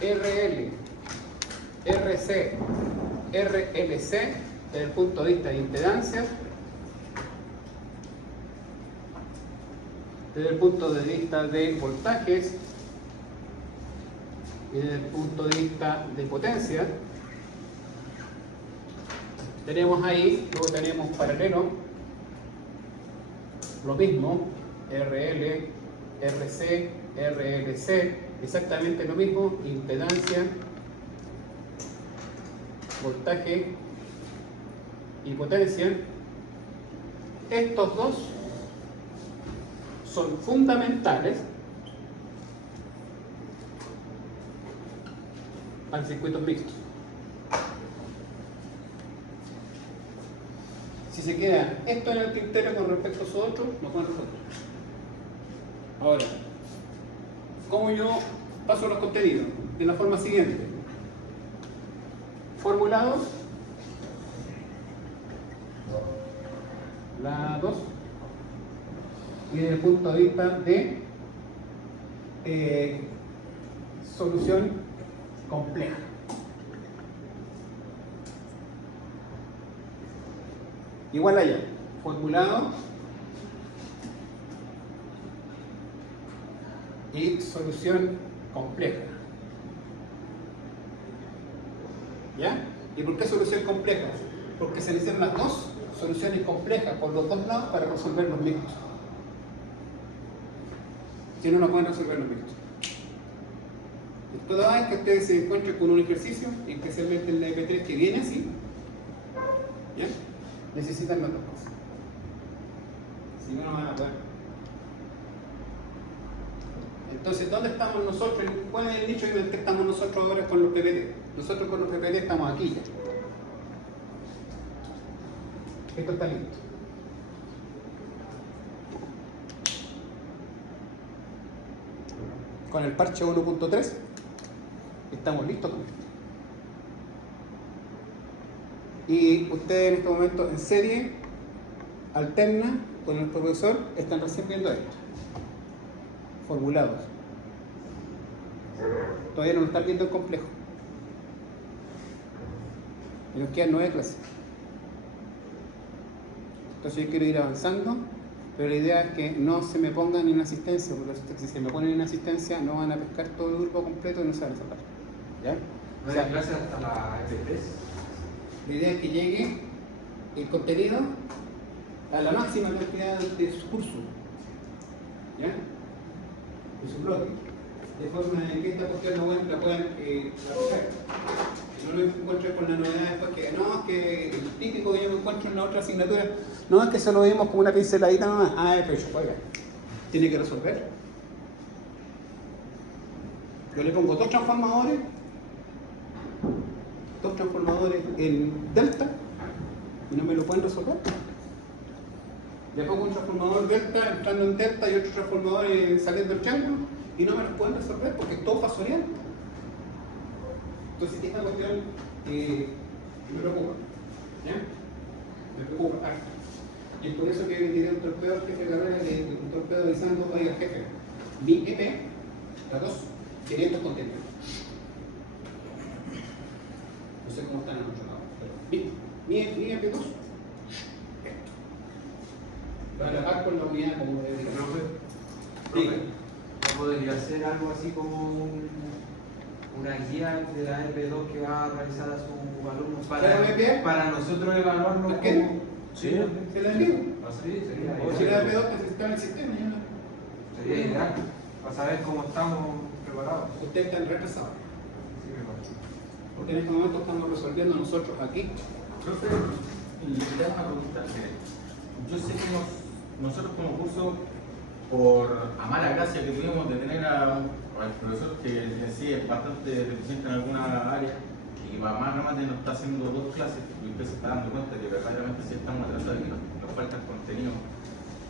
RL, RC, RLC desde el punto de vista de impedancia, desde el punto de vista de voltajes y desde el punto de vista de potencia. Tenemos ahí, luego tenemos paralelo, lo mismo, RL, RC, RLC, exactamente lo mismo, impedancia, voltaje y potencia. Estos dos son fundamentales para circuitos mixtos. Si se queda esto en el tintero con respecto a eso otro, no pueden resolver. Ahora, ¿cómo yo paso los contenidos? De la forma siguiente: formulados, la 2, y desde el punto de vista de solución compleja. Igual allá, formulado y solución compleja. ¿Ya? ¿Y por qué solución compleja? Porque se necesitan las dos soluciones complejas por los dos lados para resolver los mixtos. Si no, no pueden resolver los mixtos. Toda vez que ustedes se encuentren con un ejercicio, especialmente en la EP3 que viene así, ¿ya? Necesitan las dos cosas. Si no, no van a poder. Entonces, ¿dónde estamos nosotros? ¿Cuál es el nicho en el que estamos nosotros ahora con los PPT? Nosotros con los PPT estamos aquí ya. Esto está listo. Con el parche 1.3 estamos listos con esto. Y ustedes en este momento en serie alterna con el profesor están recién viendo esto. Formulados. Todavía no lo están viendo en complejo. Y nos quedan 9 clases. Entonces yo quiero ir avanzando, pero la idea es que no se me pongan en asistencia, porque si se me ponen en asistencia no van a pescar todo el grupo completo y no se van a sacar. ¿Ya? ¿No hay clases hasta la F3? La idea es que llegue el contenido a la máxima cantidad de su curso, ¿ya? De su bloque, de forma que esta cuestión la puedan aplicar. No lo encuentro con la novedad después que no, es que el típico que yo me encuentro en la otra asignatura, no, es que se lo vimos como una pinceladita nomás. Ah, pero yo, oiga, tiene que resolver. Yo le pongo dos transformadores en delta y no me lo pueden resolver. Le pongo un transformador delta entrando en delta y otro transformador saliendo del triángulo y no me lo pueden resolver porque es todo fasorial. Entonces esta cuestión me preocupa. ¿Ya? Me preocupa harto. Y es por eso que le tiré un torpedo al jefe de carrera, un torpedo avisando, oiga jefe, mi EP, la 2, 500 contenedores. No sé cómo están en otro lado, pero mi EP2, esto. Para la par con la unidad como de profe, ¿no podría ser algo así como una guía de la EP2 que va a realizar a sus alumnos para nosotros evaluarlo como... Sí, se la envío. Sí, sería o si la EP2 que está en el sistema, ya no. Sería ideal, para saber cómo estamos preparados. Ustedes están retrasados. Sí, me parece. Porque en este momento estamos resolviendo nosotros aquí. Profe, le tengo una pregunta. Yo sé que nosotros como curso, por a mala gracia que tuvimos de tener al profesor que en sí es bastante deficiente en alguna área y para más remate nos está haciendo 2 clases y usted se está dando cuenta que verdaderamente sí estamos atrasados y nos falta el contenido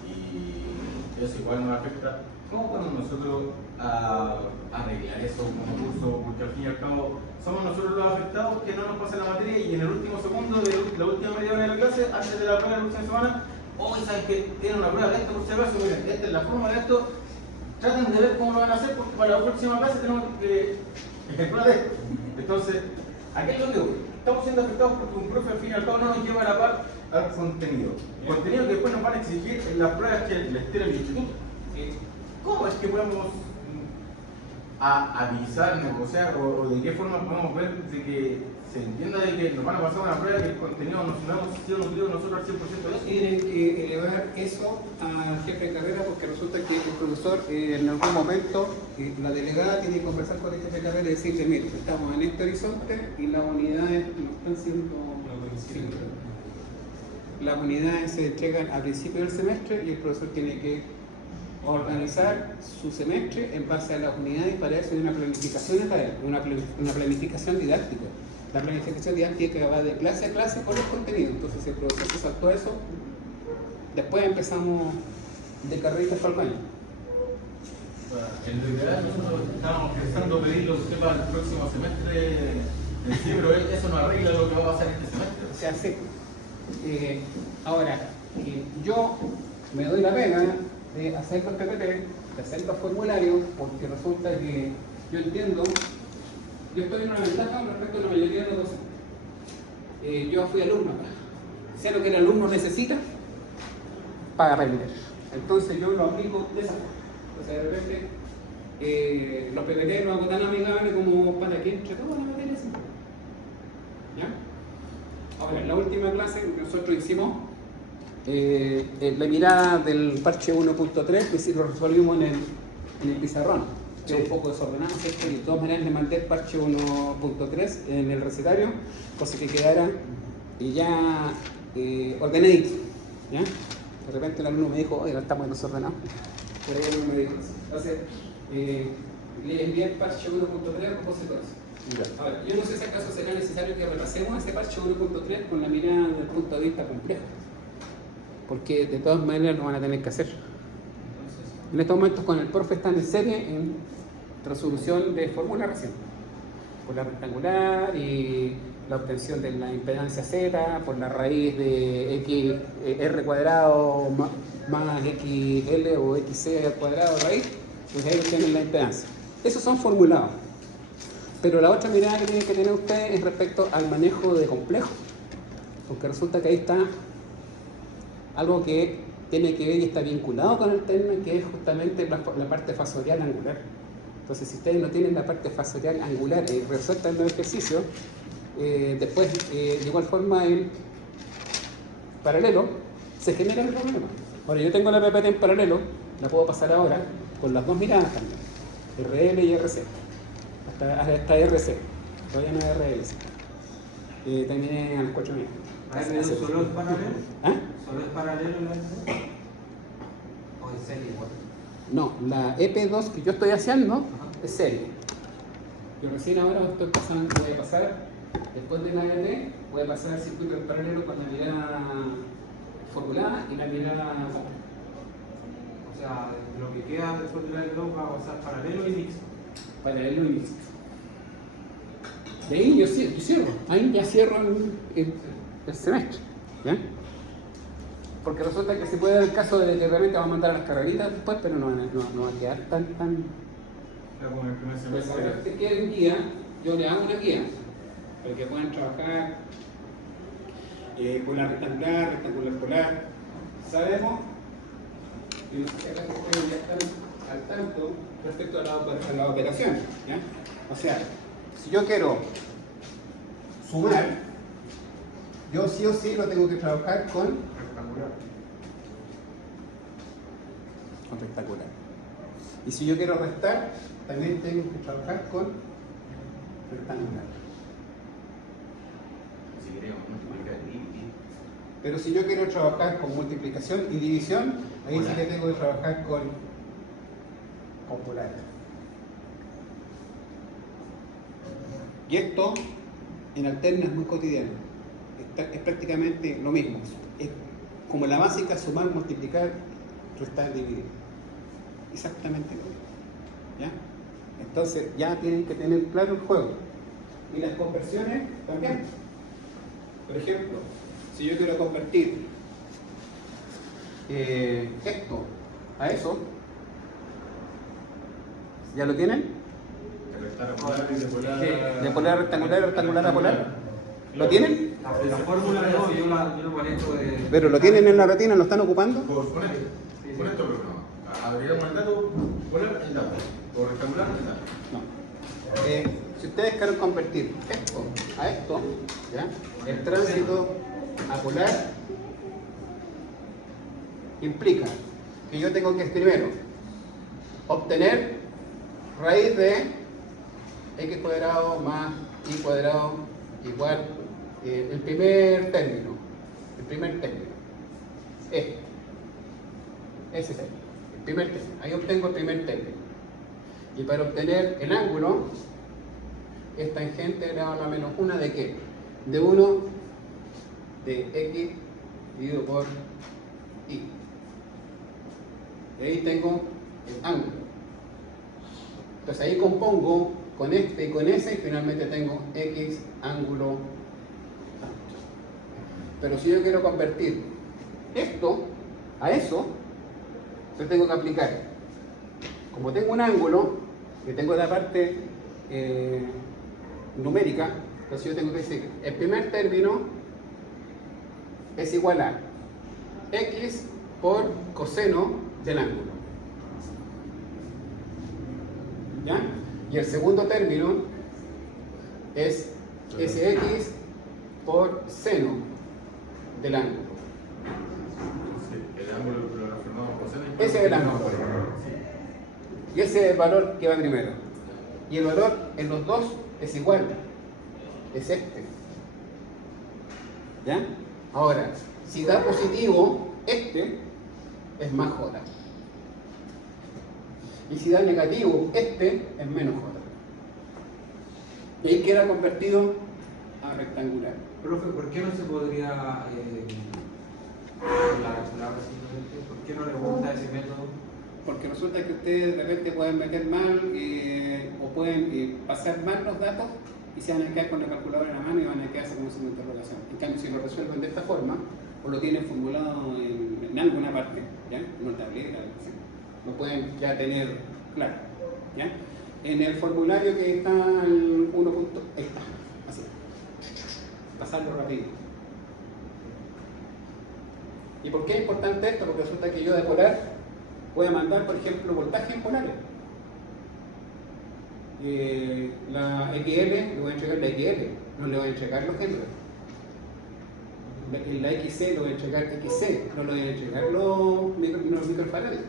y eso igual nos afecta. ¿Cómo podemos nosotros arreglar eso como curso? Porque al fin y al cabo somos nosotros los afectados que no nos pasa la materia y en el último segundo de la última media hora de la clase, antes de la prueba de la próxima semana, hoy saben que tienen una prueba de esto por si acaso, miren, esta es la forma de esto, traten de ver cómo lo van a hacer, porque para la próxima clase tenemos que ejemplar esto. Entonces, aquí es lo que digo, estamos siendo afectados porque un profe al fin y al cabo no nos lleva a la par al contenido. Contenido que después nos van a exigir en las pruebas que les tira el instituto. ¿Cómo es que podemos avisar, negociar o de qué forma podemos ver de que se entienda de que nos van a pasar una prueba y que el contenido no hemos sido nutridos nosotros al 100% de eso? Tienen que elevar eso al jefe de carrera porque resulta que el profesor en algún momento, la delegada tiene que conversar con el jefe de carrera y decirle, mire, estamos en este horizonte y las unidades no están siendo... Las unidades se entregan al principio del semestre y el profesor tiene que organizar su semestre en base a las unidades y para eso hay una planificación una planificación didáctica. La planificación didáctica va de clase a clase con los contenidos. Entonces, si el profesor se saltó eso, después empezamos de carreritas para el baño. En lo ideal, nosotros estábamos pensando pedirlo para el próximo semestre en sí, pero eso no arregla lo que va a pasar este semestre. O sea, sí. Ahora, yo me doy la pena de hacer los PPT, de hacer los formularios, porque resulta que yo entiendo, yo estoy en una ventaja respecto a la mayoría de los docentes. Yo fui alumno acá, sé lo que el alumno necesita para aprender. Entonces yo lo aplico de esa forma. Entonces de repente los PPT los hago tan amigables como para que entre todas las materias. ¿Ya? Ahora, en la última clase nosotros hicimos la mirada del parche 1.3 que lo resolvimos en el pizarrón, que es un poco desordenado, ¿cierto? Y de todas maneras le mandé el parche 1.3 en el recetario, cosa que quedara ya ordenadito, ¿ya? De repente el alumno me dijo, oye, no estamos desordenados. Por ahí el alumno me dijo eso. Entonces, le envié el parche 1.3 a propósito de eso. Ahora, yo no sé si acaso será necesario que repasemos ese parche 1.3 con la mirada desde el punto de vista complejo, porque de todas maneras lo van a tener que hacer. En estos momentos con el profe están en serie en resolución de fórmula recién, por la rectangular y la obtención de la impedancia Z por la raíz de x r cuadrado más xl o xc al cuadrado raíz, pues ahí obtienen la impedancia. Esos son formulados. Pero la otra mirada que tienen que tener ustedes es respecto al manejo de complejos, porque resulta que ahí está algo que tiene que ver y está vinculado con el tema, que es justamente la parte fasorial angular. Entonces, si ustedes no tienen la parte fasorial angular y resueltan los ejercicios, después, de igual forma, en paralelo, se genera el problema. Ahora, yo tengo la PPT en paralelo, la puedo pasar ahora con las dos miradas también, RL y RC. Hasta RC, todavía no es RL. Terminé a las 4 minutos. ¿Solo es paralelo? ¿Ah? ¿Solo es paralelo la RC? ¿O es serie igual? No, la EP2 que yo estoy haciendo es serie. Yo recién ahora voy a pasar, después de la ET, voy a pasar el circuito en paralelo con la mirada formulada y la mirada. O sea, lo que queda después de la ET2 va a pasar paralelo y mixto. Paralelo y mixto. De ahí yo cierro, ahí ya cierro el semestre, ¿ya? Porque resulta que se puede dar el caso de que realmente vamos a mandar a las carreritas después, pero no va a quedar tan... Pues ahora usted quiere un guía, yo le hago una guía, para que puedan trabajar polar rectangular, rectangular polar. Sabemos, y no sé si acá ustedes ya están al tanto respecto a la operación, ¿ya? O sea, si yo quiero sumar, yo sí o sí lo tengo que trabajar con rectangular. Y si yo quiero restar, también tengo que trabajar con rectangular. Si queremos multiplicar y dividir. Pero si yo quiero trabajar con multiplicación y división, ahí sí que tengo que trabajar con polar. Y esto en alterna es muy cotidiano. Es prácticamente lo mismo. Es como la básica, sumar, multiplicar, restar, dividir. Exactamente lo mismo. ¿Ya? Entonces ya tienen que tener claro el juego. Y las conversiones también. Por ejemplo, si yo quiero convertir esto a eso, ¿Ya lo tienen? De polar a rectangular, rectangular a polar. ¿Lo tienen? La fórmula no, yo lo manejo de... ¿Pero lo tienen en la retina? ¿Lo están ocupando? Con esto programa. Abriremos el dato, polar el dato. O rectangular el dato. No. Si ustedes quieren convertir esto a esto, ¿ya? El tránsito a polar implica que yo tengo que primero obtener raíz de x cuadrado más y cuadrado igual el primer término. Ese es el primer término. Ahí obtengo el primer término. Y para obtener el ángulo, es tangente elevado a la menos 1 de qué? De 1 de x dividido por y. Y ahí tengo el ángulo. Entonces ahí compongo con este y con ese y finalmente tengo x ángulo. Pero si yo quiero convertir esto a eso, yo tengo que aplicar. Como tengo un ángulo, que tengo la parte numérica, entonces yo tengo que decir, el primer término es igual a x por coseno del ángulo. ¿Ya? Y el segundo término es sx por seno del ángulo. El ángulo lo transformamos por seno. Ese es el ángulo. Y ese es el valor que va primero. Y el valor en los dos es igual. Es este. ¿Ya? Ahora, si da positivo, este es más j. Y si da negativo, este es menos j. Y ahí queda convertido a rectangular. Profe, ¿por qué no se podría la calculadora simplemente? ¿Por qué no le gusta ese método? Porque resulta que ustedes de repente pueden meter mal o pueden pasar mal los datos y se van a quedar con la calculadora en la mano y van a quedarse como signo de interrogación. En cambio, si lo resuelven de esta forma o lo tienen formulado en alguna parte, ¿ya? En una tableta, lo pueden ya tener claro. ¿Ya? En el formulario que está en 1. Ahí está, así. Pasarlo rápido. ¿Y por qué es importante esto? Porque resulta que yo de polar voy a mandar, por ejemplo, voltaje en polares. La XL, le voy a entregar la XL, no le voy a entregar los henry. La XC, le voy a entregar XC, no le voy a entregar los microfarads.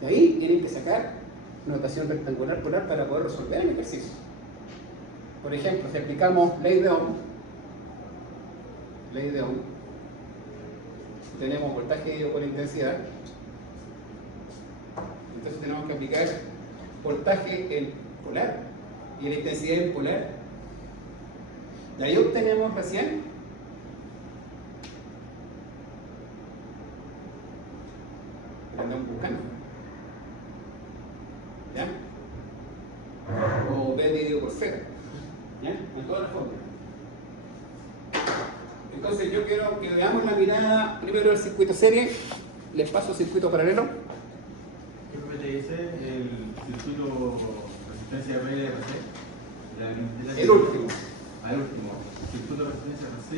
De ahí tienen que sacar notación rectangular polar para poder resolver el ejercicio. Por ejemplo, si aplicamos ley de Ohm, tenemos voltaje dividido por intensidad. Entonces tenemos que aplicar voltaje en polar y la intensidad en polar. De ahí obtenemos recién el andón buscando. ¿Ya? O B dividido por Z. ¿Ya? En todas las formas. Entonces yo quiero que veamos la mirada primero del circuito serie. Les paso circuito paralelo. ¿Qué te dice el circuito resistencia RLC? El último. Al último. Circuito resistencia RC,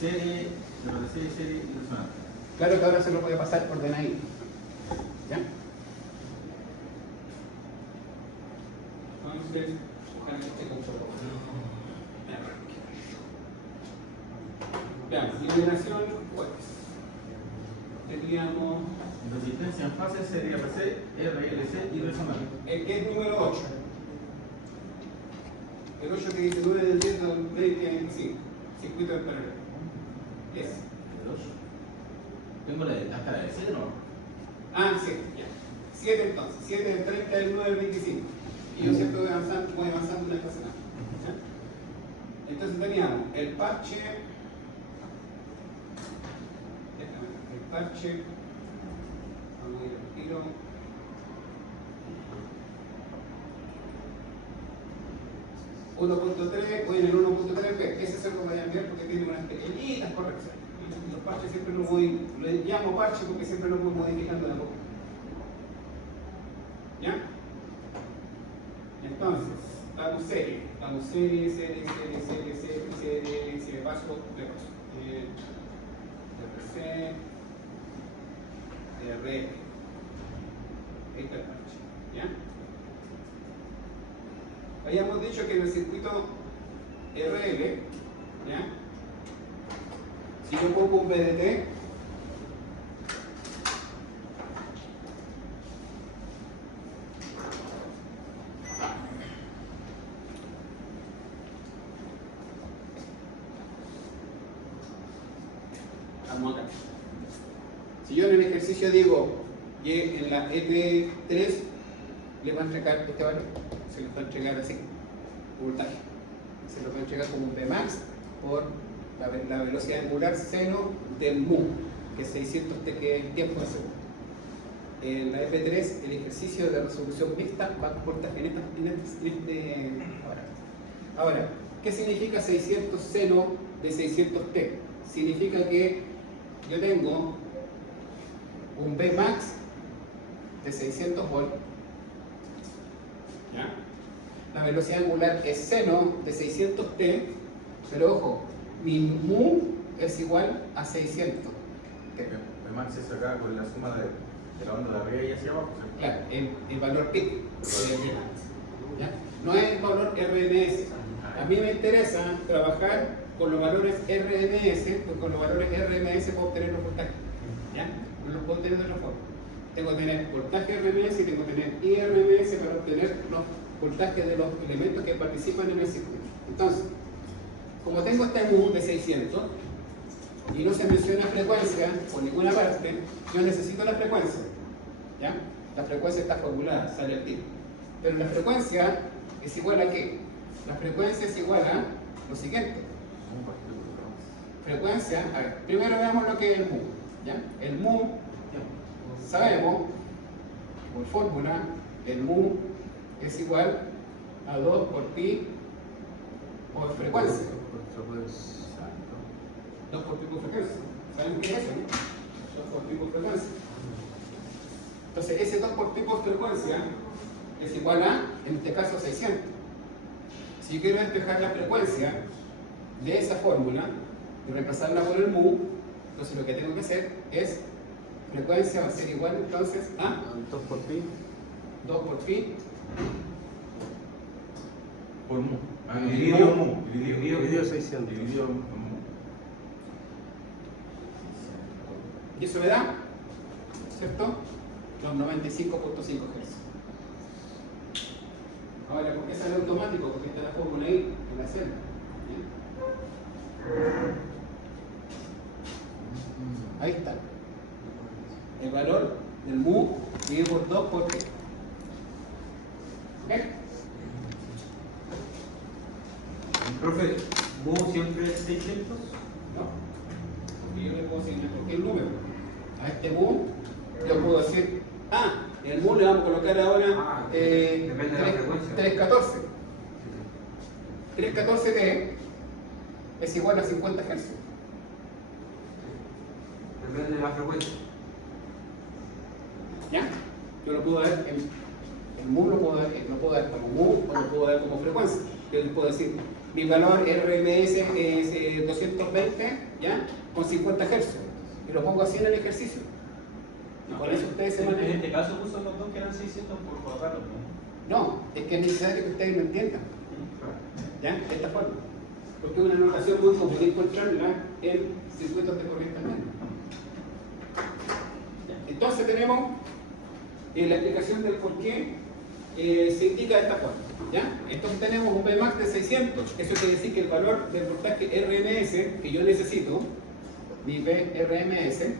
serie, RC y serie y resonante. Claro que ahora se lo voy a pasar ordenadito. ¿Ya? Entonces, ojalá que esté controlado. Veamos, iluminación, pues. Tendríamos. Resistencia en fase, serie RC, RLC y resonante. El que es número 8. El 8 que dice 9 del 10 del 25. Circuito de paralelo. Es. ¿El 8? ¿Tengo hasta la de 7 no? Ah, 7, ya. 7 entonces. 7 del 30 del 9 del 25. Y yo siempre voy avanzando una estacional. Entonces teníamos el parche. El parche. Vamos a ir al tiro. .3, voy en el 1.3b. Ese es el que voy a enviar porque tiene unas pequeñitas correcciones. Los parches siempre los voy, lo llamo parche porque siempre los voy modificando de a poco. ¿Ya? Entonces, damos serie, serie, si me paso, RC, RL. Ahí está el parche, ¿ya? Habíamos dicho que en el circuito RL, ¿ya? Si yo pongo un BDT, vamos acá. Si yo en el ejercicio digo que en la EP3 le va a entregar este valor, se lo va a entregar así, voltaje. Se lo va a entregar como un Vmax por la velocidad angular seno del mu, que es 600 T, que es tiempo de segundo. En la EP3, el ejercicio de resolución mixta va con voltaje en este aparato. Ahora, ¿qué significa 600 seno de 600 T? Significa que yo tengo un Vmax de 600 volt, ¿ya? La velocidad angular es seno de 600 T, pero ojo, mi mu es igual a 600 T. Vmax se saca con la suma de la onda de arriba y hacia abajo, ¿cierto? Claro, el valor pico de Vmax, ¿ya? No es el valor RMS. A mí me interesa trabajar con los valores RMS, porque con los valores RMS puedo obtener los voltajes, ¿ya? No los puedo obtener de otra forma. Tengo que tener voltaje RMS y tengo que tener IRMS para obtener los voltajes de los elementos que participan en el circuito. Entonces, como tengo este mu de 600 y no se menciona frecuencia por ninguna parte, yo necesito la frecuencia, ¿ya? La frecuencia está formulada, sale al tiro. Pero la frecuencia es igual a ¿qué? La frecuencia es igual a lo siguiente. Frecuencia, a ver, primero veamos lo que es el mu, ¿ya? El mu, sabemos, por fórmula, el mu es igual a 2 por pi por frecuencia. 2 por pi por frecuencia. ¿Saben qué es eso? 2 por pi por frecuencia. Entonces, ese 2 por pi por frecuencia es igual a, en este caso, 600. Si yo quiero despejar la frecuencia de esa fórmula y reemplazarla por el mu, entonces lo que tengo que hacer es, frecuencia va a ser igual entonces a 2 por pi. 2 por pi Por mu. Dividido mu. Dividido 600. Dividido mu. y eso me da, ¿cierto? Los 95.5 Hz. Ahora, ¿por qué sale automático? Porque está la fórmula ahí en la celda. Ahí está. El valor del mu dividido por 2 por pi. ¿Ok? Profe, ¿mu siempre es 600? No. Porque yo le puedo asignar cualquier número. A este mu, yo puedo decir, el mu le vamos a colocar ahora depende de la frecuencia. 314. 314T es igual a 50 Hz. Depende de la frecuencia. ¿Ya? Yo lo puedo dar, el mu lo puedo dar como mu o lo puedo dar como frecuencia. Yo les puedo decir, mi valor RMS es 220, ¿ya? Con 50 Hz. Y lo pongo así en el ejercicio. Y con eso ustedes se manejan. En este caso puso los dos que eran 600 por cuadrado, ¿no? No, es que es necesario que ustedes lo entiendan. ¿Ya? De esta forma. Porque es una notación muy común encontrarla en circuitos de corriente media. Entonces tenemos la explicación del por qué se indica de esta forma. ¿Ya? Entonces tenemos un Vmax de 600. Eso quiere decir que el valor del voltaje RMS que yo necesito, mi VRMS,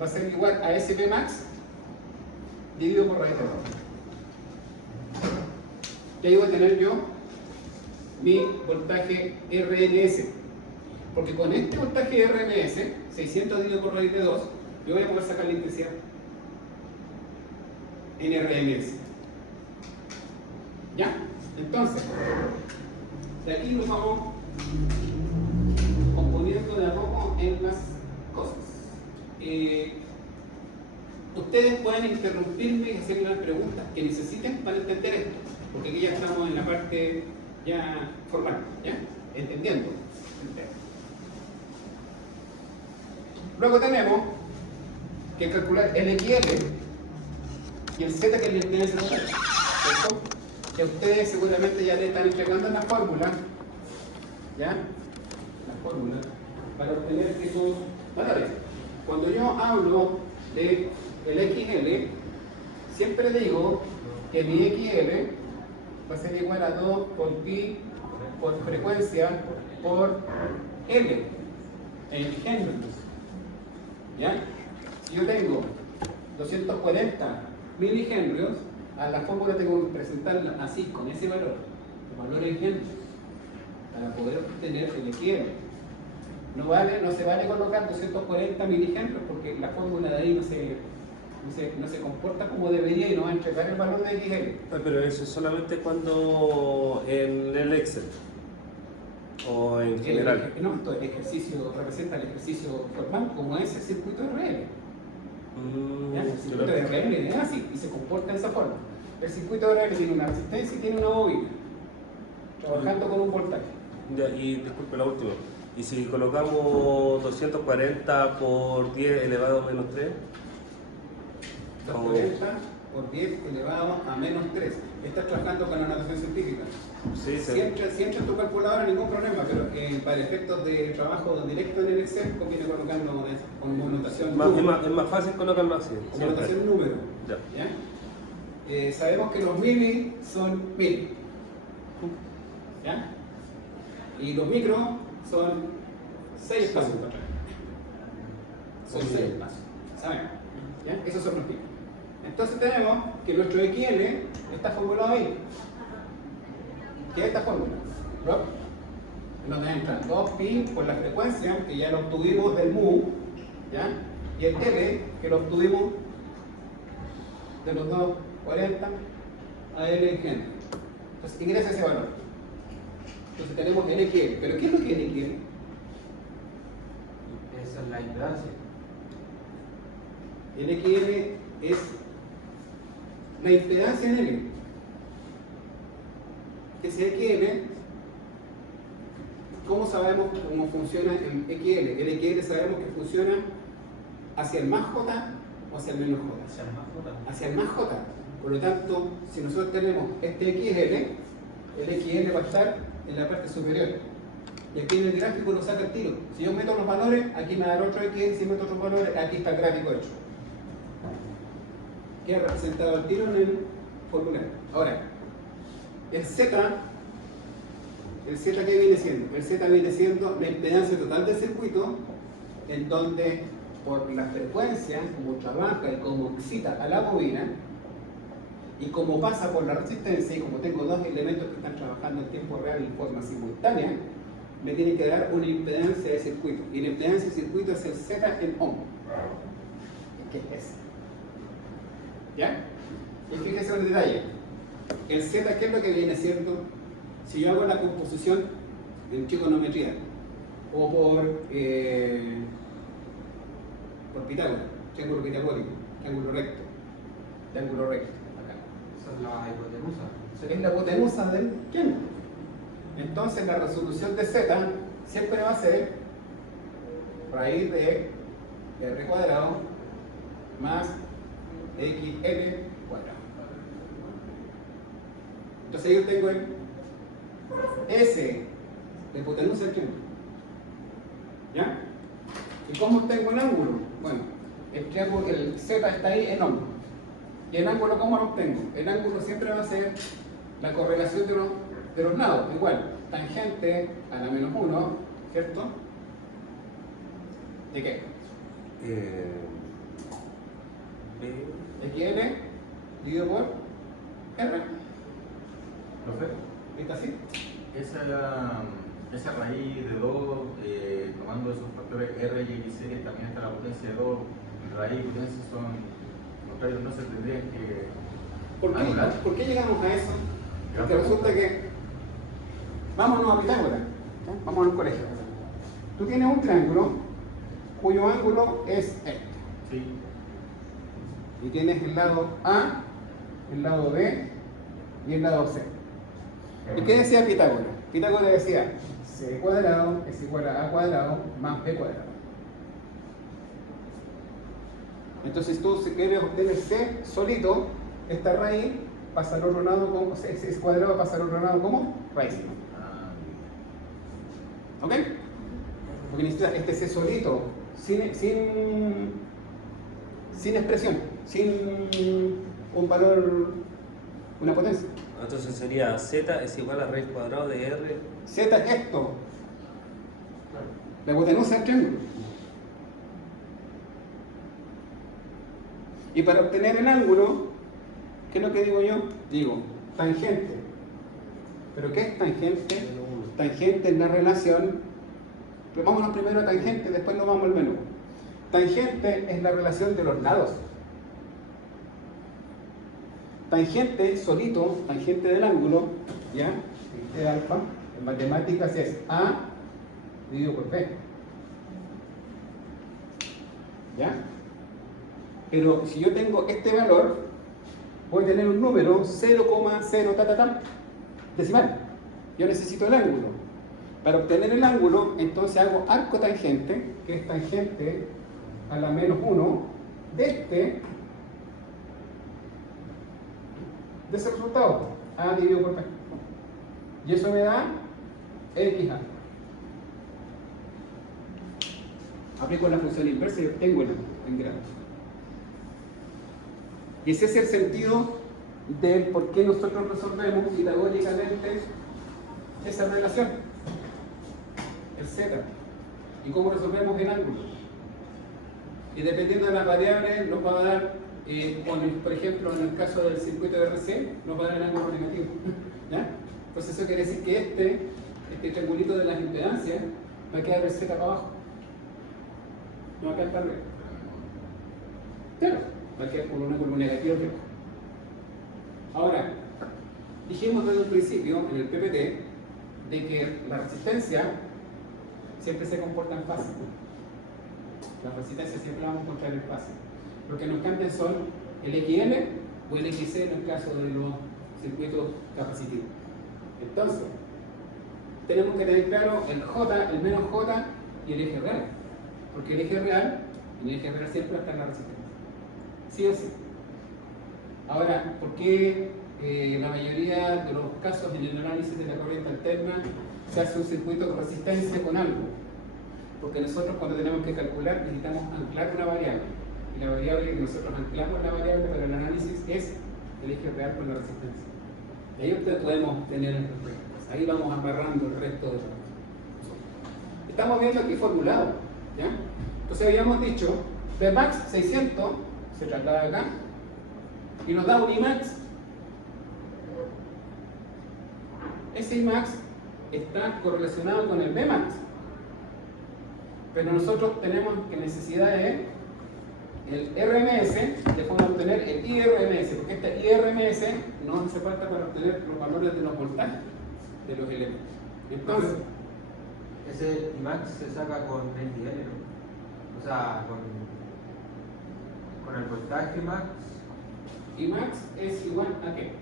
va a ser igual a ese Vmax dividido por raíz de 2. Ya iba a tener yo mi voltaje RMS, porque con este voltaje RMS, 600 dividido por raíz de 2, yo voy a poder sacar la intensidad en RMS. ¿Ya? Entonces, de aquí nos vamos componiendo de a poco en las cosas. Ustedes pueden interrumpirme y hacerme las preguntas que necesiten para entender esto. porque aquí ya estamos en la parte ya formal, ¿ya? Entendiendo el tema. Luego tenemos que calcular el XL y el Z, que es la impedancia total, ¿cierto? Que ustedes seguramente ya le están entregando la fórmula, ¿ya? La fórmula para obtener esos valores. Cuando yo hablo de el XL, siempre digo que mi XL va a ser igual a 2 por pi por frecuencia por L en engendros. ¿Ya? Si yo tengo 240 milihenrios, a la fórmula tengo que presentarla así, con ese valor, el valor engendros, para poder obtener el XL. No se vale colocar 240 milihenrios porque la fórmula de ahí no se comporta como debería y no va a entregar el valor de XL. Pero eso es solamente cuando en el Excel o en general. No, esto, el ejercicio representa el ejercicio formal como es el circuito RL. ¿Ya? El circuito de RL es así y se comporta de esa forma. El circuito de RL tiene una resistencia y tiene una bobina, trabajando con un voltaje. Ya, y disculpe la última. ¿Y si colocamos 240 por 10 elevado a menos 3? 240 por 10 elevado a menos 3. Estás trabajando con la notación científica. Sí, sí. Siempre en tu calculadora ningún problema, pero para efectos de trabajo directo en el Excel conviene colocando con notación Es más fácil colocarlo así. como notación número. ¿Ya? Sabemos que los mili son 1000. ¿Ya? Y los micros son 6 espacios. Son 6 espacios. ¿Sabemos? ¿Ya? Esos son los micros. Entonces tenemos que nuestro XL está formulado ahí. ¿Qué es esta fórmula? Donde entran 2pi por la frecuencia, que ya lo obtuvimos del mu, ¿ya? Y el L, que lo obtuvimos de los 240 a L engendro. Entonces ingresa ese valor. Entonces tenemos el XL. ¿Pero qué es lo que es el XL? Esa es la impedancia. El XL es la impedancia en L. Que si XL, ¿cómo sabemos cómo funciona el XL? El XL sabemos que funciona hacia el más J o hacia el menos J. Hacia el más J. Hacia el más J. Por lo tanto, si nosotros tenemos este XL, el XL va a estar en la parte superior. Y aquí en el gráfico lo saca el tiro. Si yo meto los valores, aquí me da otro XL, si meto otros valores, aquí está el gráfico hecho. Queda representado el tiro en el formulario. Ahora, el Z ¿qué viene siendo? El Z viene siendo la impedancia total del circuito, en donde por la frecuencia, como trabaja y como excita a la bobina, y como pasa por la resistencia, y como tengo dos elementos que están trabajando en tiempo real en forma simultánea, me tiene que dar una impedancia de circuito. Y la impedancia de circuito es el Z en ohm. ¿Qué es? ¿Ya? Y fíjense en el detalle. El Z, ¿qué es lo que viene siendo? Si yo hago la composición en trigonometría o por Pitágoras, triángulo pitagórico, triángulo recto, acá. Esa es la hipotenusa. Es la hipotenusa del triángulo. Entonces la resolución de Z siempre va a ser raíz de R cuadrado más XL cuadrado. Entonces yo tengo el S de hipotenusa del triángulo. ¿Ya? ¿Y cómo tengo el ángulo? Bueno, el triángulo, el Z está ahí en ángulo. ¿Y el ángulo cómo lo obtengo? El ángulo siempre va a ser la correlación de los lados. Igual, tangente a la menos 1, ¿cierto? ¿De qué? XL dividido por R. Profe, ¿Está así? esa raíz de 2, tomando esos factores R y X, también está la potencia de 2, raíz y potencia son contrarios, no se tendrían que anular. ¿Por qué llegamos a eso? Porque resulta que, vámonos a Pitágoras, ¿ya? Vamos al colegio. Tú tienes un triángulo cuyo ángulo es este. Sí. Y tienes el lado A, el lado B y el lado C. ¿Y qué decía Pitágoras? Pitágoras decía C cuadrado es igual a cuadrado más B cuadrado. Entonces tú, si quieres obtener C solito, esta raíz pasa al otro lado como C cuadrado, pasa al otro lado como raíz. ¿Ok? Porque necesitas este C solito, sin expresión, sin un valor, una potencia. Entonces sería Z es igual a raíz cuadrada de R. Z es esto, la hipotenusa del triángulo. Y para obtener el ángulo, ¿qué es lo que digo yo? Digo, tangente. ¿Pero qué es tangente? Tangente es la relación, pero vámonos primero a tangente, después nos vamos al menú. Tangente es la relación de los lados. Tangente solito, tangente del ángulo, ¿ya? De alfa, en matemáticas es A dividido por B. ¿Ya? Pero si yo tengo este valor, voy a tener un número 0,0 decimal. Yo necesito el ángulo. Para obtener el ángulo, entonces hago arco tangente, que es tangente a la menos 1 de ese resultado, A dividido por B. Y eso me da XA. Aplico la función inversa y obtengo el ángulo en grados. Y ese es el sentido de por qué nosotros resolvemos pitagóricamente esa relación, el Z, y cómo resolvemos el ángulo. Y dependiendo de las variables, nos va a dar, por ejemplo, en el caso del circuito de RC, nos va a dar el ángulo negativo. ¿Ya? Entonces, eso quiere decir que este triangulito de las impedancias va a quedar el Z para abajo, no va a quedar para arriba. Claro, va a quedar con un ángulo negativo arriba. Ahora, dijimos desde el principio, en el PPT, de que la resistencia siempre se comporta en fase. La resistencia siempre la vamos a encontrar en fase. Lo que nos cambian son el XL o el XC en el caso de los circuitos capacitivos. Entonces, tenemos que tener claro el J, el menos J y el eje real. Porque el eje real, en el eje real siempre está en la resistencia. Sí o sí. Ahora, ¿por qué la mayoría de los casos en el análisis de la corriente alterna se hace un circuito de resistencia con algo? Porque nosotros cuando tenemos que calcular necesitamos anclar una variable. Y la variable que nosotros anclamos la variable para el análisis es el eje real con la resistencia. Y ahí podemos tener el resto. Ahí vamos amarrando el resto de la. Estamos viendo aquí formulado. ¿Ya? Entonces habíamos dicho Vmax 600 se traslada acá y nos da un Imax. Ese Imax está correlacionado con el Vmax, pero nosotros tenemos que necesidad de el RMS de forma de obtener el IRMS, porque este IRMS no hace falta para obtener los valores de los voltajes de los elementos. Entonces, ese Imax se saca con el nivel, ¿no? O sea, con el voltaje max. Imax es igual a ¿qué?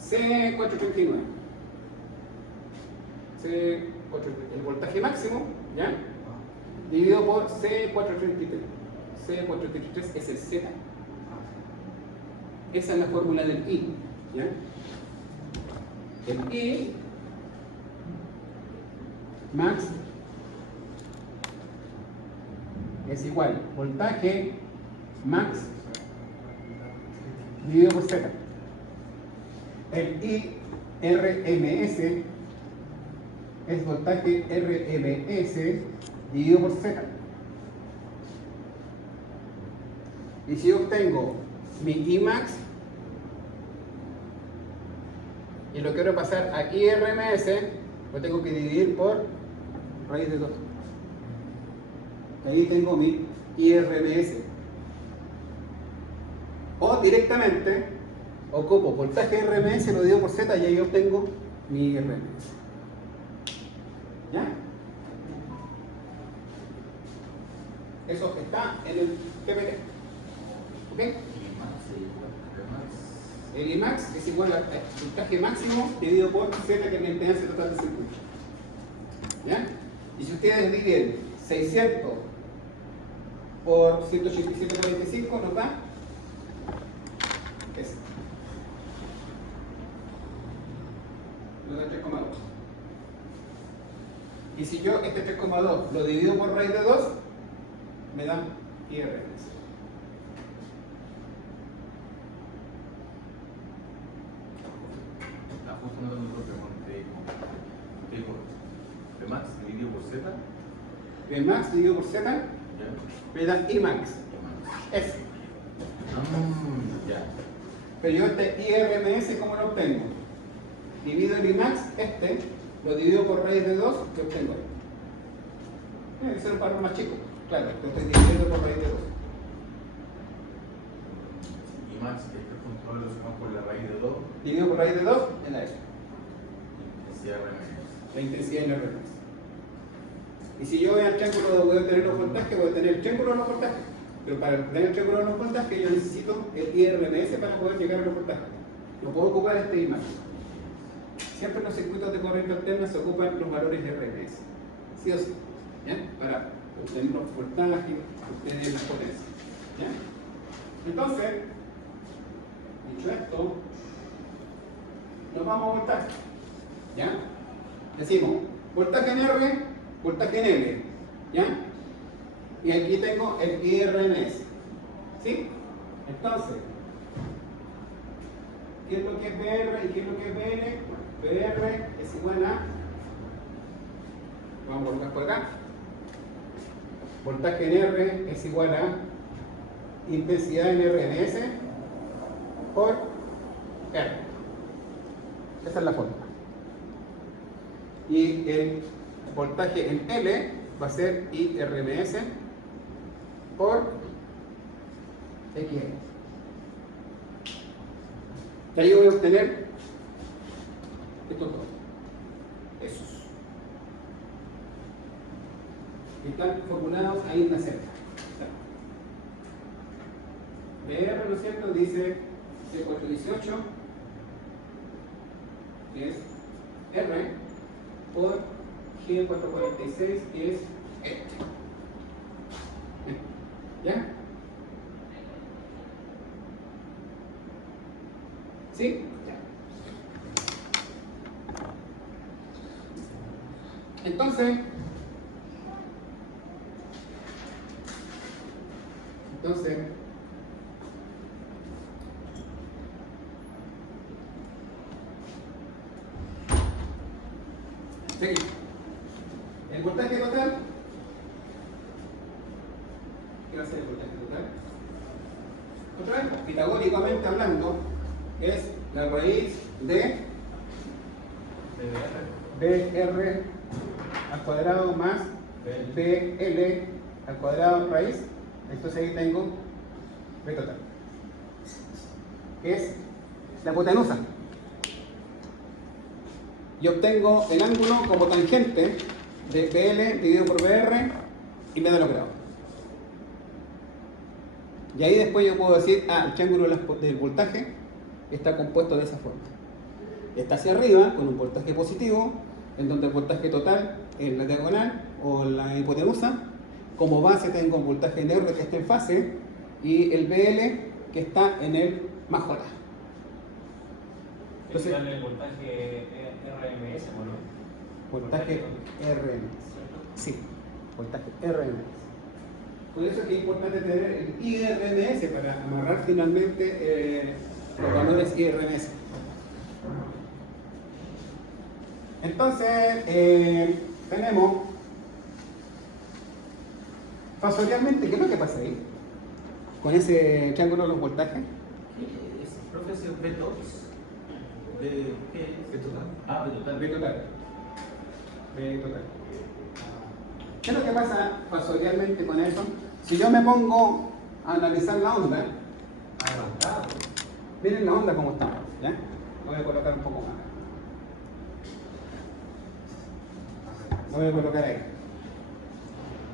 C439. El voltaje máximo, ¿ya? Dividido por C433. C433 es el Z. Esa es la fórmula del I, ¿ya? El I max es igual voltaje max dividido por Z. El IRMS es voltaje RMS dividido por Z. Y si yo obtengo mi Imax y lo quiero pasar a IRMS, lo tengo que dividir por raíz de 2. Ahí tengo mi IRMS. O directamente ocupo voltaje RMS, lo divido por Z y ahí obtengo mi IRMS. ¿Ya? Eso está en el PPT. ¿Ok? el Imax es igual al voltaje máximo dividido por Z, que es la impedancia total del circuito. ¿Ya? Y si ustedes dividen 600 por 187,45 nos da esto. Nos da 3,2. Y si yo este 3,2 lo divido por raíz de 2, me da IRMS. Justo no tengo Vmax dividido por Z. Vmax dividido por Z me da Imax. Es. Ya. Pero yo este IRMS, ¿cómo lo obtengo? Divido el Imax, lo divido por raíz de 2, que obtengo ahí. Tiene que ser un valor más chico. Claro, lo estoy dividiendo por raíz de 2. Imax, que este control lo sumamos por la raíz de 2. Dividido por raíz de 2, me da eso. La intensidad en RMS. Y si yo voy al triángulo voy a obtener los voltajes, voy a tener el triángulo de los voltajes. Pero para obtener el triángulo de los voltajes yo necesito el IRMS para poder llegar a los voltajes. No puedo ocupar este Imax. Siempre en los circuitos de corriente alterna se ocupan los valores RMS. Sí o sí. ¿Ya? Para obtener los voltajes, obtener las potencias. ¿Ya? Entonces, dicho esto, nos vamos a voltaje. ¿Ya? Decimos voltaje en R, voltaje en L. ¿Ya? Y aquí tengo el IRMS. ¿Sí? Entonces, ¿qué es lo que es VR y qué es lo que es BL? VR es igual a, vamos a colocar por acá, voltaje en R es igual a intensidad en RMS por R. Esa es la fórmula. Y el voltaje en L va a ser IRMS por XL. Y ahí voy a obtener estos dos. Esos. Y están formulados ahí en la celda. BR, ¿no es cierto? Dice C418, que es R, por G446, que es este. ¿Ya? ¿Sí? Entonces, seguimos. El voltaje total, ¿qué va a ser el voltaje total? Otra vez, pitagóricamente hablando, es la raíz de BR al cuadrado más BL al cuadrado raíz. Entonces ahí tengo B total, que es la hipotenusa. Y obtengo el ángulo como tangente de BL dividido por BR y me da los grados. Y ahí después yo puedo decir, el triángulo del voltaje está compuesto de esa forma. Está hacia arriba con un voltaje positivo, en donde el voltaje total es la diagonal o la hipotenusa. Como base tengo un voltaje en R que está en fase y el BL que está en el más J. Entonces, el voltaje RMS, ¿no? Voltaje RMS. Sí, voltaje RMS. Por eso es que es importante tener el IRMS para amarrar finalmente los valores IRMS. Entonces, tenemos fasorialmente, ¿qué es lo que pasa ahí? Con ese triángulo de los voltajes. Profesor B2 de ¿qué es? B total. B total. B total. B total. ¿Qué es lo que pasa fasorialmente con eso? Si yo me pongo a analizar la onda, miren la onda como está, ¿ya? Lo voy a colocar un poco más. Lo voy a colocar ahí.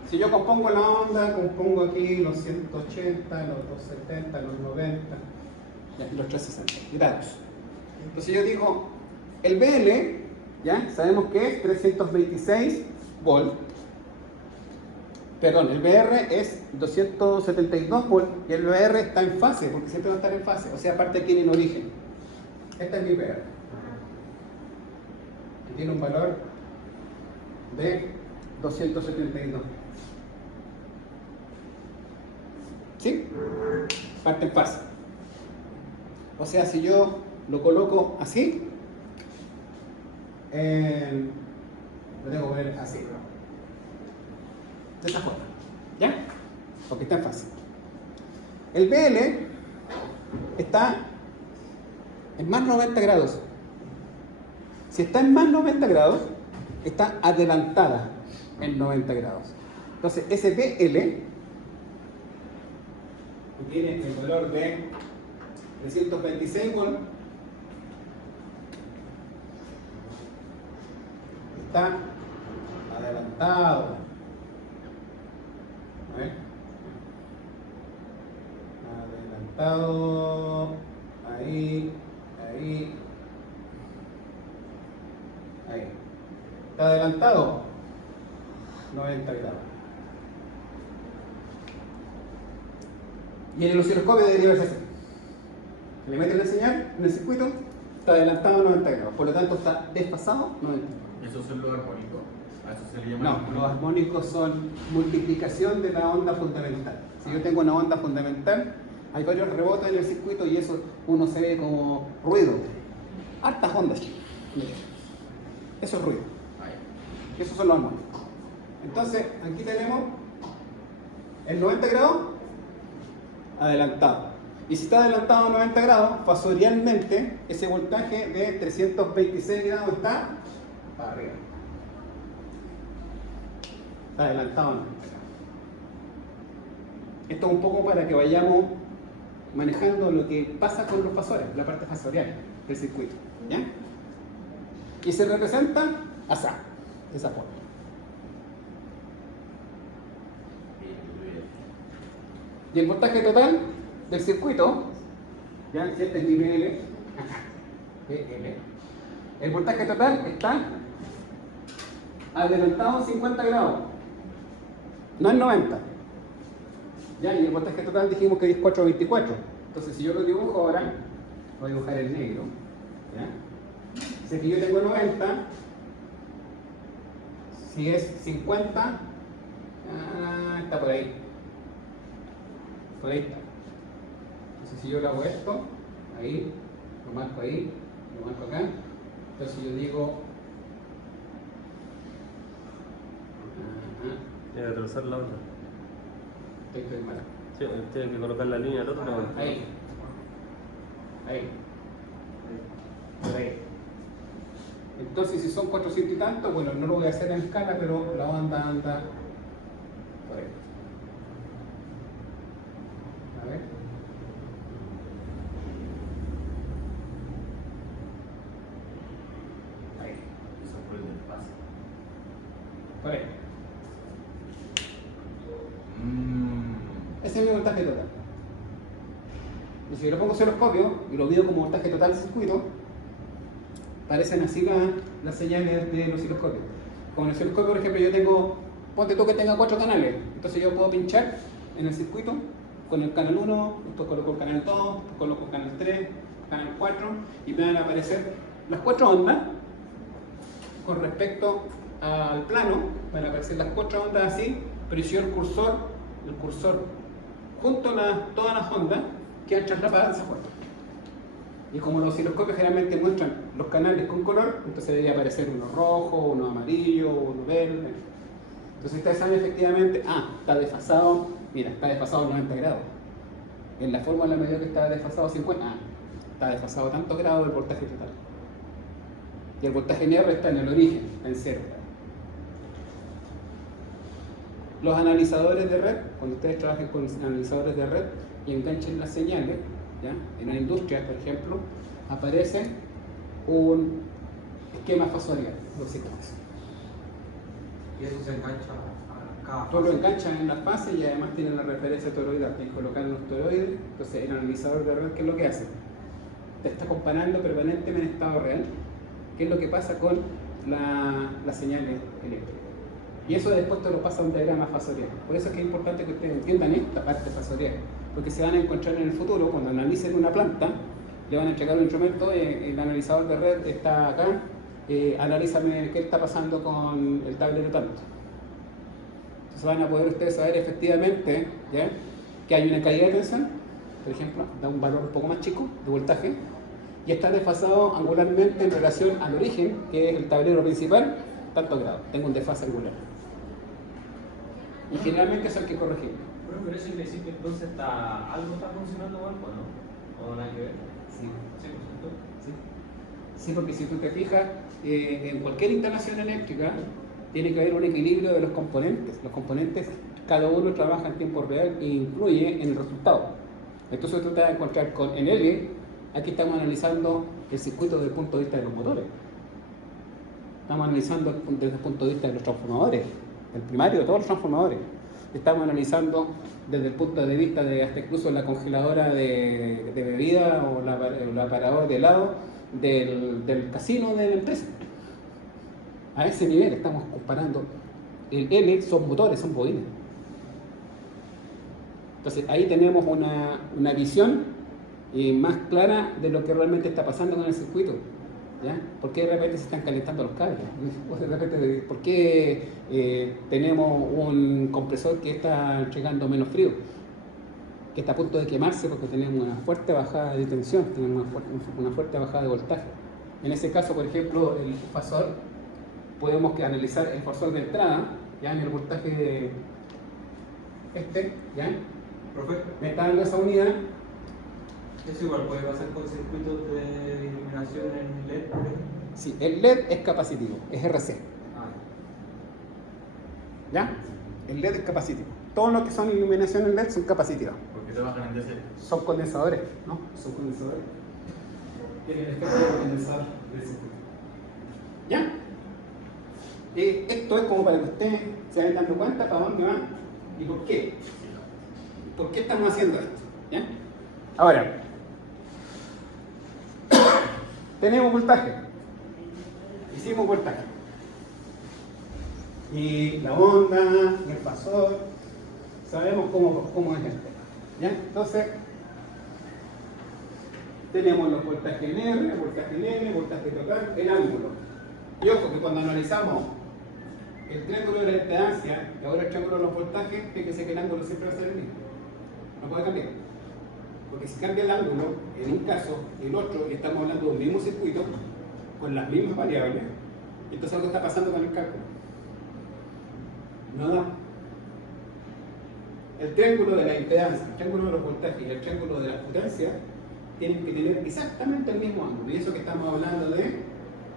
Si yo compongo la onda, compongo aquí los 180, los 270, los 90, ¿ya? Los 360 grados. Entonces yo digo, el BL, ¿ya? Sabemos que es 326 volts. Perdón, el BR es 272 volts y el BR está en fase, porque siempre va a estar en fase, o sea, aparte aquí en origen. Este es mi BR. Que tiene un valor de 272. ¿Sí? Parte en fase. O sea, si yo lo coloco así, lo tengo que poner así. De esta forma. ¿Ya? Porque está en fase. El BL está en más 90 grados. Si está en más 90 grados, está adelantada en 90 grados. Entonces, ese BL tiene el valor de 326 volts, está adelantado. A ver. Adelantado. Ahí. Está adelantado 90 grados. Y en el osciloscopio debería verse así. Se le mete la señal en el circuito, está adelantado 90 grados, por lo tanto está desfasado 90 grados. ¿Esos son los armónicos? ¿A eso se le llama? No, los armónicos son multiplicación de la onda fundamental. Si yo tengo una onda fundamental, hay varios rebotes en el circuito y eso uno se ve como ruido. Hartas ondas. Eso es ruido. Esos son los armónicos. Entonces, aquí tenemos el 90 grados adelantado. Y si está adelantado a 90 grados, fasorialmente ese voltaje de 326 grados está para arriba. Está adelantado a 90 grados. Esto es un poco para que vayamos manejando lo que pasa con los fasores, la parte fasorial del circuito. ¿Ya? Y se representa así, de esa forma. Y el voltaje total del circuito, ya, este es mi BL, el voltaje total está adelantado 50 grados, no en 90. Ya, y el voltaje total dijimos que es 424. Entonces, si yo lo dibujo ahora, voy a dibujar el negro. ¿Ya? Si aquí yo tengo 90, si es 50, está por ahí. Por ahí está. Entonces, si yo le hago esto, ahí, lo marco ahí, lo marco acá. Entonces, yo digo. Tiene que atravesar la otra. Estoy mal. Sí, tiene que colocar la línea al otro lado. Ahí. Ahí. Por ahí. Entonces, si son 400 y tanto, bueno, no lo voy a hacer en escala, pero la onda anda por ahí. A ver. Ahí. Eso fue el desfase. Por ahí. Ese es mi voltaje total. Y si yo lo pongo osciloscopio y lo mido como voltaje total del circuito, parecen así las señales del osciloscopio. Como en el osciloscopio, por ejemplo, yo tengo, ponte tú que tenga 4 canales, entonces yo puedo pinchar en el circuito con el canal 1, después coloco el canal 2, después coloco el canal 3, canal 4 y me van a aparecer las 4 ondas con respecto al plano, van a aparecer las 4 ondas así, pero si yo el cursor junto a todas las ondas quedan traslapadas en esas 4. Y como los osciloscopios generalmente muestran los canales con color, entonces debería aparecer uno rojo, uno amarillo, uno verde. Entonces ustedes saben efectivamente, está desfasado, mira, está desfasado 90 grados. En la fórmula me dio que estaba desfasado 50, está desfasado tantos grados el voltaje total. Y el voltaje en R está en el origen, está en 0. Los analizadores de red, cuando ustedes trabajen con analizadores de red y enganchen las señales, ¿ya? En una industria, por ejemplo, aparece un esquema fasorial, los sistemas. Y eso se engancha a cada Todo lo enganchan en la fase y además tienen la referencia toroidal, tienen que colocar los toroides. Entonces, el analizador de red, ¿qué es lo que hace? te está comparando permanentemente en estado real qué es lo que pasa con las señales eléctricas. Y eso después te lo pasa a un diagrama fasorial. Por eso es que es importante que ustedes entiendan esta parte fasorial, porque se van a encontrar en el futuro, cuando analicen una planta, le van a entregar un instrumento, el analizador de red está acá, analízame qué está pasando con el tablero tanto. Entonces van a poder ustedes saber efectivamente, ¿ya?, que hay una caída de tensión, por ejemplo, da un valor un poco más chico de voltaje, y está desfasado angularmente en relación al origen, que es el tablero principal, tantos grados. Tengo un desfase angular. Y generalmente eso hay que corregir. Pero eso quiere decir que entonces algo está funcionando mal, ¿o no? ¿O nada que ver? Sí. Sí, por cierto. Sí. Sí, porque si tú te fijas, en cualquier instalación eléctrica tiene que haber un equilibrio de los componentes. Los componentes, cada uno trabaja en tiempo real e influye en el resultado. Entonces tú te vas a encontrar con en L, aquí estamos analizando el circuito desde el punto de vista de los motores. Estamos analizando desde el punto de vista de los transformadores, el primario de todos los transformadores. Estamos analizando desde el punto de vista de hasta incluso la congeladora de bebida o el aparador de helado del casino de la empresa. A ese nivel estamos comparando. El L son motores, son bobinas. Entonces ahí tenemos una visión más clara de lo que realmente está pasando con el circuito. ¿Ya? ¿Por qué de repente se están calentando los cables? O de repente, ¿por qué tenemos un compresor que está entregando menos frío? Que está a punto de quemarse porque tenemos una fuerte bajada de tensión, tenemos una fuerte bajada de voltaje. En ese caso, por ejemplo, el fasor, podemos analizar el fasor de entrada, ya en el voltaje de ¿ya? Profe, Me está dando esa unidad. ¿eso igual puede pasar con circuitos de iluminación en LED? Sí, el LED es capacitivo, es RC. ¿Ya? El LED es capacitivo. Todos los que son iluminación en LED son capacitivos. ¿Por qué trabajan en DC? Son condensadores, ¿no? Son condensadores. Tienen el efecto de condensador del circuito. ¿Ya? Esto es como para que ustedes se vayan dando cuenta para dónde van y por qué. ¿Por qué estamos haciendo esto? ¿Ya? Ahora, tenemos voltaje. Hicimos voltaje. Y la onda, y el fasor, sabemos cómo es el tema. ¿Ya? Entonces, tenemos los voltajes en R, voltaje en L, voltaje total, el ángulo. Y ojo que cuando analizamos el triángulo de la impedancia y ahora el triángulo de los voltajes, fíjense que el ángulo siempre va a ser el mismo. No puede cambiar. Porque si cambia el ángulo, en un caso, en otro, y estamos hablando de un mismo circuito, con las mismas variables, entonces algo está pasando con el cálculo. No da. El triángulo de la impedancia, el triángulo de los voltajes y el triángulo de la potencia tienen que tener exactamente el mismo ángulo. Y eso que estamos hablando de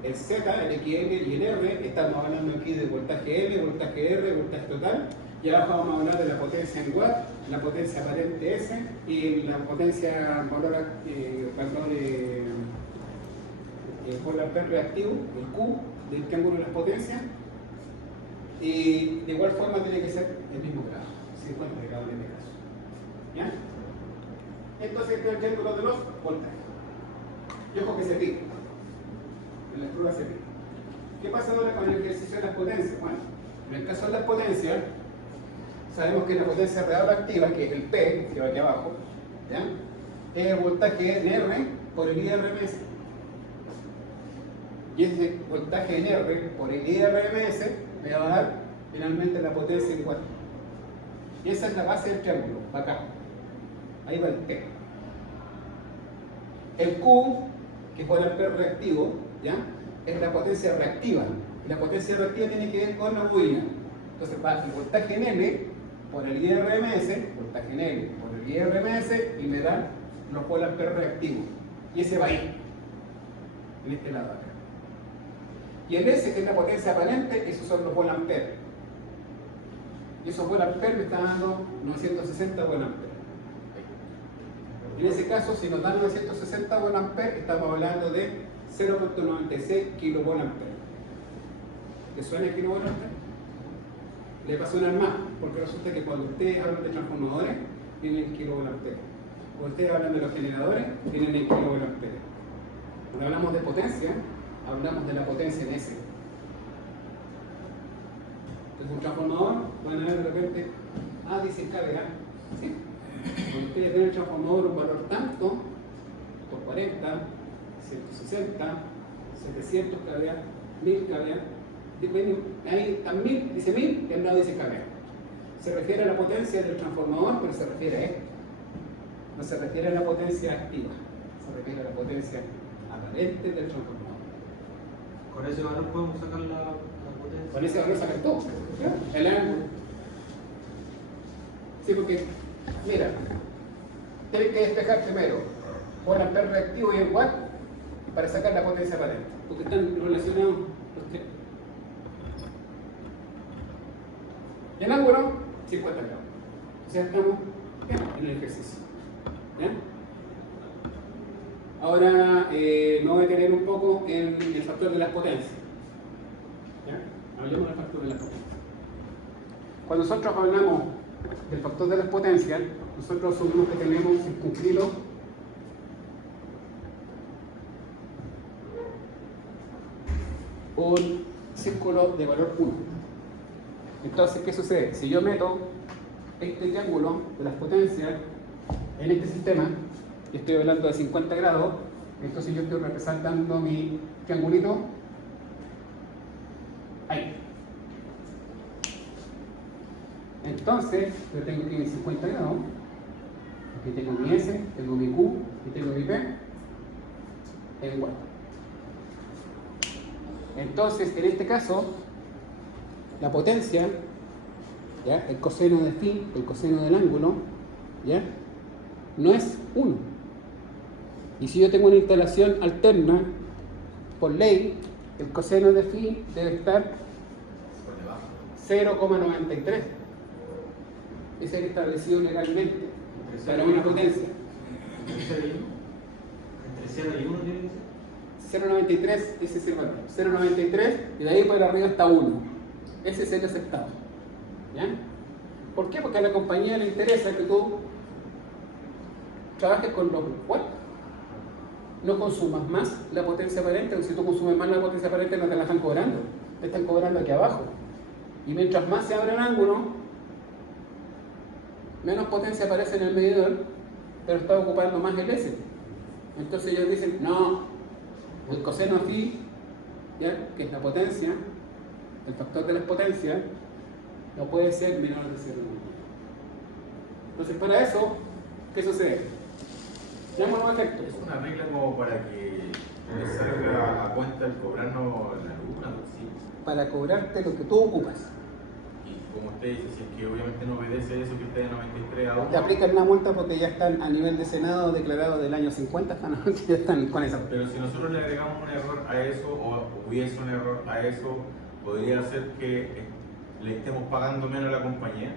el Z, el XL y el R, estamos hablando aquí de voltaje L, voltaje R, voltaje total. Y abajo vamos a hablar de la potencia en watt, la potencia aparente S y la potencia por ampere reactivo, el Q del triángulo de las potencias. Y de igual forma tiene que ser el mismo grado, 50 grados en este caso. ¿Ya? Entonces este es el triángulo de los voltajes. Y ojo que se pica. En la curva se pica. ¿Qué pasa ahora con el ejercicio de las potencias? Bueno, en el caso de las potencias, sabemos que la potencia real activa, que es el P, que va aquí abajo, ¿ya?, es el voltaje en R por el IRMS. Y ese voltaje en R por el IRMS me va a dar finalmente la potencia en watt. Y esa es la base del triángulo, para acá. Ahí va el P. El Q, que es por ampere reactivo, ¿ya?, es la potencia reactiva. Y la potencia reactiva tiene que ver con la bobina. Entonces va el voltaje en L por el IRMS, voltaje en L por el IRMS, y me dan los polamperes reactivos. Y ese va ahí, en este lado acá. Y el S, que es la potencia aparente, esos son los polamperes. Y esos polamperes me están dando 960 polamperes. En ese caso, si nos dan 960 polamperes, estamos hablando de 0.96 kilovolamperes. ¿Le suena el kilovolamperes? Le va a sonar más, porque resulta que cuando ustedes hablan de transformadores, tienen el kilovolamperes. Cuando ustedes hablan de los generadores, tienen el kilovolamperes. Cuando hablamos de potencia, hablamos de la potencia en S. Entonces un transformador, pueden ver de repente, dice kVA, ¿sí? Cuando ustedes ven el transformador un valor tanto, por 40, 160, 700 kVA, 1000 kVA, ahí también dice 1000 y al lado dice kVA. Se refiere a la potencia del transformador, pero se refiere a esto. No se refiere a la potencia activa, se refiere a la potencia aparente del transformador. Con ese valor podemos sacar la potencia. Con ese valor sacan todo, ¿ya? El ángulo. Sí, porque, mira, tienes que despejar primero por amper reactivo y el watt para sacar la potencia aparente, porque están relacionados los tres. Y el ángulo, 50 grados. O sea, estamos en el ejercicio. ¿Ya? Ahora me voy a detener un poco en el factor de las potencias. ¿Ya? Hablemos del factor de las potencias. Cuando nosotros hablamos del factor de las potencias, nosotros asumimos que tenemos circunscrito un círculo de valor 1. Entonces, ¿qué sucede? Si yo meto este triángulo de las potencias en este sistema, y estoy hablando de 50 grados, entonces yo estoy representando mi triangulito ahí. Entonces, yo tengo aquí mis 50 grados, aquí tengo mi S, tengo mi Q y tengo mi P en watt. Entonces, en este caso, la potencia, ¿ya? El coseno de phi, el coseno del ángulo, ¿ya? No es 1. Y si yo tengo una instalación alterna, por ley, el coseno de phi debe estar 0,93. Es el establecido legalmente para una potencia. Entre 0 y 1 tiene que ser. 0,93, ese es el valor. 0,93 y de ahí para arriba está 1. Ese es el aceptado. ¿Ya? ¿Por qué? Porque a la compañía le interesa que tú trabajes con los watts. No consumas más la potencia aparente, porque si tú consumes más la potencia aparente no te la están cobrando. Te están cobrando aquí abajo. Y mientras más se abre el ángulo, menos potencia aparece en el medidor, pero está ocupando más el S. Entonces ellos dicen, no, el coseno phi, ¿ya? Que es la potencia, el factor de las potencias, no puede ser menor de 0,1. Entonces para eso, ¿qué sucede? Tenemos un efecto. Es una regla como para que le salga a cuenta el cobrarnos la luz, algo así. Para cobrarte lo que tú ocupas. Y como usted dice, si es que obviamente no obedece eso que está en 93 a 1. Te aplican una multa porque ya están a nivel de Senado declarado del año 50, ya están con esa. Pero si nosotros le agregamos un error a eso, o hubiese un error a eso, podría ser que le estemos pagando menos a la compañía.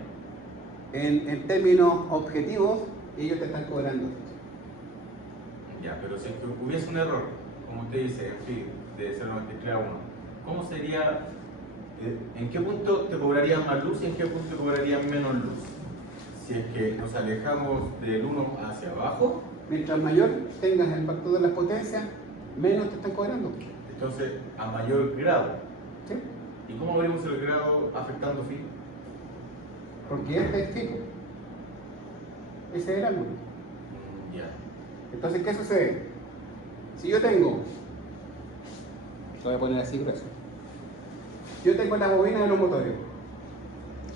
En términos objetivos, ellos te están cobrando. Ya, pero si es que hubiese un error, como usted dice, en fin, de 0,93 a 1, ¿cómo sería? ¿En qué punto te cobrarían más luz y en qué punto te cobrarían menos luz? Si es que nos alejamos del 1 hacia abajo. Mientras mayor tengas el factor de las potencias, menos te están cobrando. Entonces, a mayor grado. ¿Sí? ¿Y cómo vemos el grado afectando phi? Porque este es fijo. Ese es el ángulo. Ya. Entonces, ¿qué sucede? Si yo tengo, lo voy a poner así grueso, yo tengo la bobina de los motores,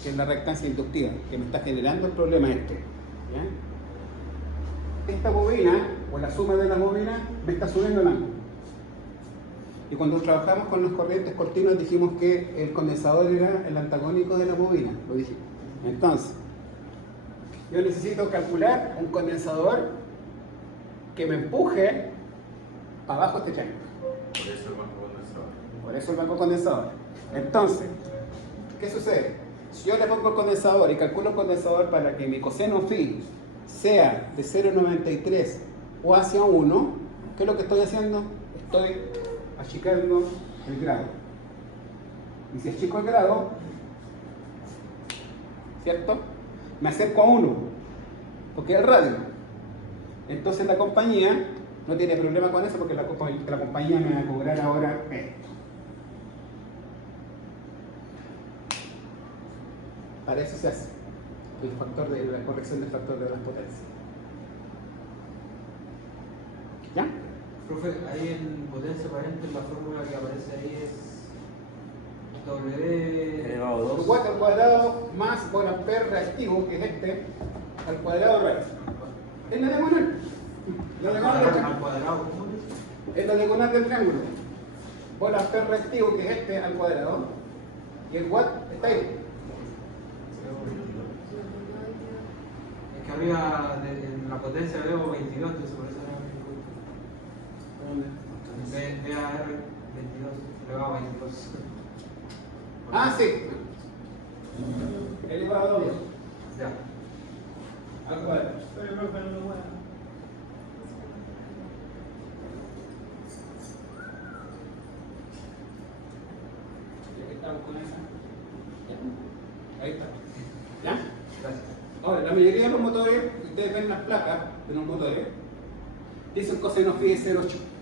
que es la reactancia inductiva, que me está generando el problema este. ¿Ya? Esta bobina, o la suma de las bobinas, me está subiendo el ángulo. Y cuando trabajamos con las corrientes continuas dijimos que el condensador era el antagónico de la bobina, lo dijimos. Entonces, yo necesito calcular un condensador que me empuje para abajo este triángulo. Por eso el banco condensador. Por eso el banco condensador. Entonces, ¿qué sucede? Si yo le pongo el condensador y calculo el condensador para que mi coseno phi sea de 0,93 o hacia 1, ¿qué es lo que estoy haciendo? Estoy achicando el grado. Y si achico el grado, ¿cierto? Me acerco a 1, porque es el radio. Entonces la compañía No tiene problema con eso porque la compañía me va a cobrar ahora esto. Para eso se hace el factor de la corrección del factor de transpotencia. ¿Ya? Profe, ahí en potencia aparente la fórmula que aparece ahí es W elevado a 2. Watt al cuadrado más Volt-Ampere reactivo, que es este, al cuadrado raíz. Es la diagonal. La diagonal del al triángulo. cuadrado, ¿cómo es? Es la diagonal del triángulo. Volt-Ampere reactivo, que es este, al cuadrado. Y el Watt está ahí. Es que arriba en la potencia veo 22, entonces por eso no VAR 22, elevado a 22. Ah, sí. Elevado a 2. Ya. Al cuadrado. Ya que estamos con esa. Ya. Ahí está. ¿Ya? Gracias. Ahora, la mayoría de los motores, ustedes ven las placas de los motores, dicen coseno phi de 0,8.